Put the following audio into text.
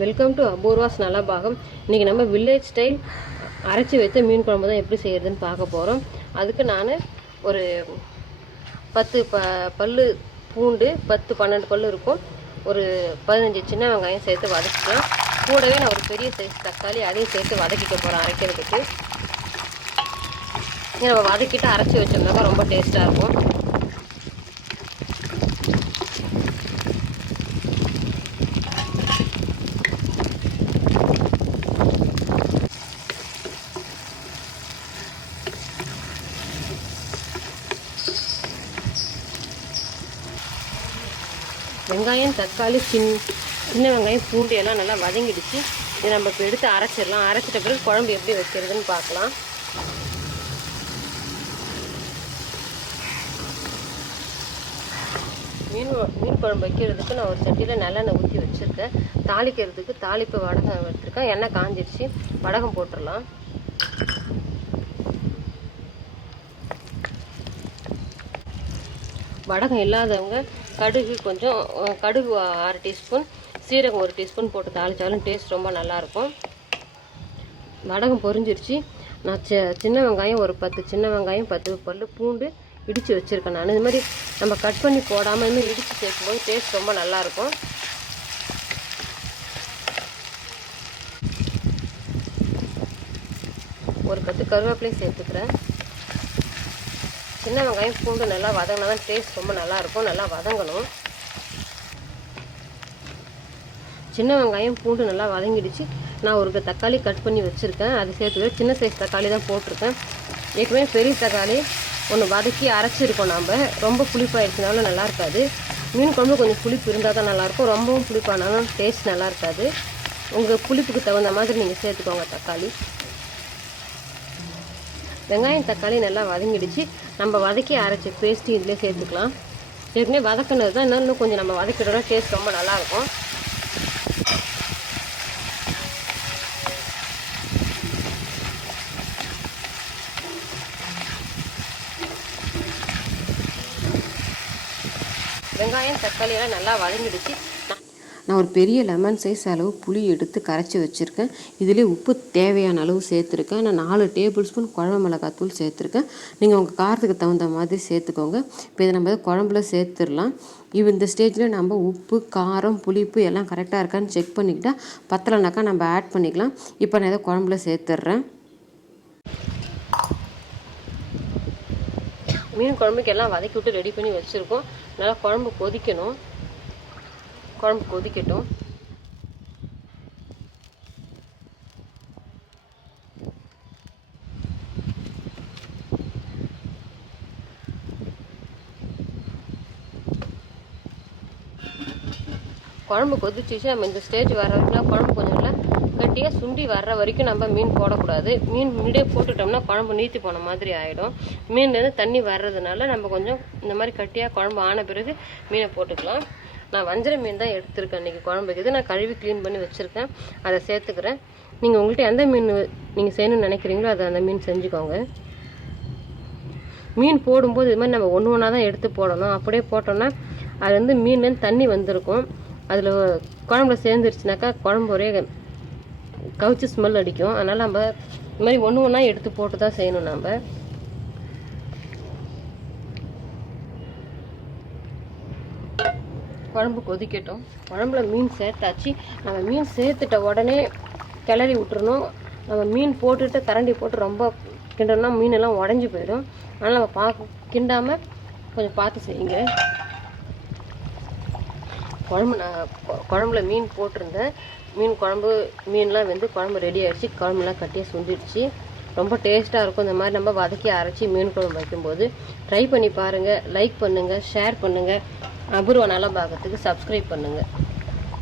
Welcome to Apoorva's Nalabagam. இன்றைக்கி நம்ம village style அரைச்சி வைத்த மீன் குழம்பு தான் எப்படி செய்கிறதுன்னு பார்க்க போகிறோம். அதுக்கு நான் ஒரு 10 பல்லு பூண்டு, 10-12 பல்லு இருக்கும், ஒரு 15 சின்ன வெங்காயம் சேர்த்து வதக்கிக்கலாம். கூடவே நான் ஒரு பெரிய சைஸ் தக்காளி அதையும் சேர்த்து வதக்கிக்க போகிறேன் அரைக்கிறதுக்கு. நம்ம வதக்கிட்டு அரைச்சி வச்சோம்னாக்கா ரொம்ப டேஸ்ட்டாக இருக்கும். வெங்காயம், தக்காளி, சின்ன வெங்காயம், பூண்டு எல்லாம் நல்லா வதங்கிடுச்சு. இதை நம்ம இப்போ எடுத்து அரைச்சிடலாம். அரைச்சிட்ட பிறகு குழம்பு எப்படி வைக்கிறதுன்னு பார்க்கலாம். மீன் குழம்பு வைக்கிறதுக்கு நான் ஒரு சட்டியில் நல்லெண்ணெய் ஊற்றி வச்சுருக்கேன். தாளிக்கிறதுக்கு தாளிப்பு வடகம் எடுத்துருக்கேன். எண்ணெய் காஞ்சிடுச்சு, வடகம் போட்டுடலாம். வடகம் இல்லாதவங்க கடுகு 1/2 டீஸ்பூன், சீரகம் 1 டீஸ்பூன் போட்டு தாளித்தாலும் டேஸ்ட் ரொம்ப நல்லாயிருக்கும். வடகம் பொரிஞ்சிருச்சு. நான் சின்ன வெங்காயம் ஒரு 10 சின்ன வெங்காயம், 10 பல்லு பூண்டு இடித்து வச்சுருக்கேன். நான் இது மாதிரி நம்ம கட் பண்ணி போடாமல் இன்னும் இடித்து சேர்க்கும்போது டேஸ்ட் ரொம்ப நல்லாயிருக்கும். ஒரு 10 கருவேப்பிலையும் சேர்த்துக்கிறேன். சின்ன வெங்காயம் பூண்டு நல்லா வதங்கினா தான் டேஸ்ட் ரொம்ப நல்லாயிருக்கும். நல்லா வதங்கணும். சின்ன வெங்காயம் பூண்டு நல்லா வதங்கிடுச்சு. நான் ஒரு தக்காளி கட் பண்ணி வச்சுருக்கேன், அது சேர்த்துக்கிறேன். சின்ன சைஸ் தக்காளி தான் போட்டிருக்கேன். ஏற்கனவே பெரிய தக்காளி ஒன்று வதக்கி அரைச்சிருக்கோம். நம்ம ரொம்ப புளிப்பாயிடுச்சுனாலும் நல்லா இருக்காது. மீன் குழம்பு கொஞ்சம் புளிப்பு இருந்தால் தான் நல்லாயிருக்கும். ரொம்பவும் புளிப்பானாலும் டேஸ்ட் நல்லா இருக்காது. உங்கள் புளிப்புக்கு தகுந்த மாதிரி நீங்கள் சேர்த்துக்கோங்க தக்காளி. வெங்காயம் தக்காளி நல்லா வதங்கிடுச்சு. நம்ம வதக்கி அரைச்சி பேஸ்ட்டு இதிலே சேர்த்துக்கலாம். ஏற்கனவே வதக்கினது தான், இன்னும் கொஞ்சம் நம்ம வதக்கிட்டோம்னா டேஸ்ட் ரொம்ப நல்லாயிருக்கும். வெங்காயம் தக்காளியெல்லாம் நல்லா வதங்கிடுச்சு. நான் ஒரு பெரிய லெமன் சைஸ் அளவு புளி எடுத்து கரைச்சி வச்சுருக்கேன். இதிலே உப்பு தேவையான அளவு சேர்த்துருக்கேன். நான் 4 டேபிள் ஸ்பூன் குழம்பு மிளகாத்தூள் சேர்த்துருக்கேன். நீங்கள் உங்கள் காரத்துக்கு தகுந்த மாதிரி சேர்த்துக்கோங்க. இப்போ இதை நம்ம குழம்புல சேர்த்துடலாம். இந்த ஸ்டேஜில் நம்ம உப்பு, காரம், புளிப்பு எல்லாம் கரெக்டாக இருக்கான்னு செக் பண்ணிக்கிட்டால் பத்தலைனாக்கா நம்ம ஆட் பண்ணிக்கலாம். இப்போ நான் இதை குழம்புல சேர்த்துட்றேன். மீன் குழம்புக்கு எல்லாம் வதக்கி விட்டு ரெடி பண்ணி வச்சுருக்கோம். நல்லா குழம்பு கொதிக்கணும். குழம்பு கொதிக்கட்டும். குழம்பு கொதிச்சிச்சு. நம்ம இந்த ஸ்டேஜ் வர வரைக்கும் குழம்பு கொஞ்சம் இல்லை கட்டியாக சுண்டி வர்ற வரைக்கும் நம்ம மீன் போடக்கூடாது. மீன் முன்னாடியே போட்டுட்டோம்னா குழம்பு நீத்தி போன மாதிரி ஆகிடும். மீன்லேருந்து தண்ணி வர்றதுனால நம்ம கொஞ்சம் இந்த மாதிரி கட்டியாக குழம்பு ஆன பிறகு மீனை போட்டுக்கலாம். நான் வஞ்சர மீன் தான் எடுத்துருக்கேன் இன்றைக்கி குழம்புக்கு. இது நான் கழுவி க்ளீன் பண்ணி வச்சுருக்கேன், அதை சேர்த்துக்கிறேன். நீங்கள் உங்கள்கிட்ட எந்த மீன் நீங்கள் செய்யணும்னு நினைக்கிறீங்களோ அதை அந்த மீன் செஞ்சுக்கோங்க. மீன் போடும்போது இது மாதிரி நம்ம ஒன்று தான் எடுத்து போடணும். அப்படியே போட்டோம்னா அது மீன்லேருந்து தண்ணி வந்திருக்கும். அதில் குழம்புல சேர்ந்துருச்சுனாக்கா குழம்பு ஒரே கவுச்சி ஸ்மெல் அடிக்கும். அதனால் நம்ம இது மாதிரி ஒன்று எடுத்து போட்டு தான் செய்யணும். நம்ம குழம்பு கொதிக்கட்டும். குழம்புல மீன் சேர்த்தாச்சு. நம்ம மீன் சேர்த்துட்ட உடனே கிளறி விட்டுறணும். நம்ம மீன் போட்டுட்டு கரண்டி போட்டு ரொம்ப கிண்டோம்னா மீனெல்லாம் உடஞ்சி போயிடும். அதனால் நம்ம கிண்டாமல் கொஞ்சம் பார்த்து செய்யுங்க. குழம்புல மீன் போட்டிருந்தேன். மீன்லாம் குழம்பு ரெடி ஆகிடுச்சு. குழம்புலாம் கட்டியாக சுண்டிடுச்சு. ரொம்ப டேஸ்ட்டாக இருக்கும். இந்த மாதிரி நம்ம வதக்கி அரைச்சி மீன் குழம்பு வைக்கும்போது ட்ரை பண்ணி பாருங்கள். லைக் பண்ணுங்கள், ஷேர் பண்ணுங்கள். அபூர்வ நலபாகத்துக்கு சப்ஸ்கிரைப் பண்ணுங்கள்.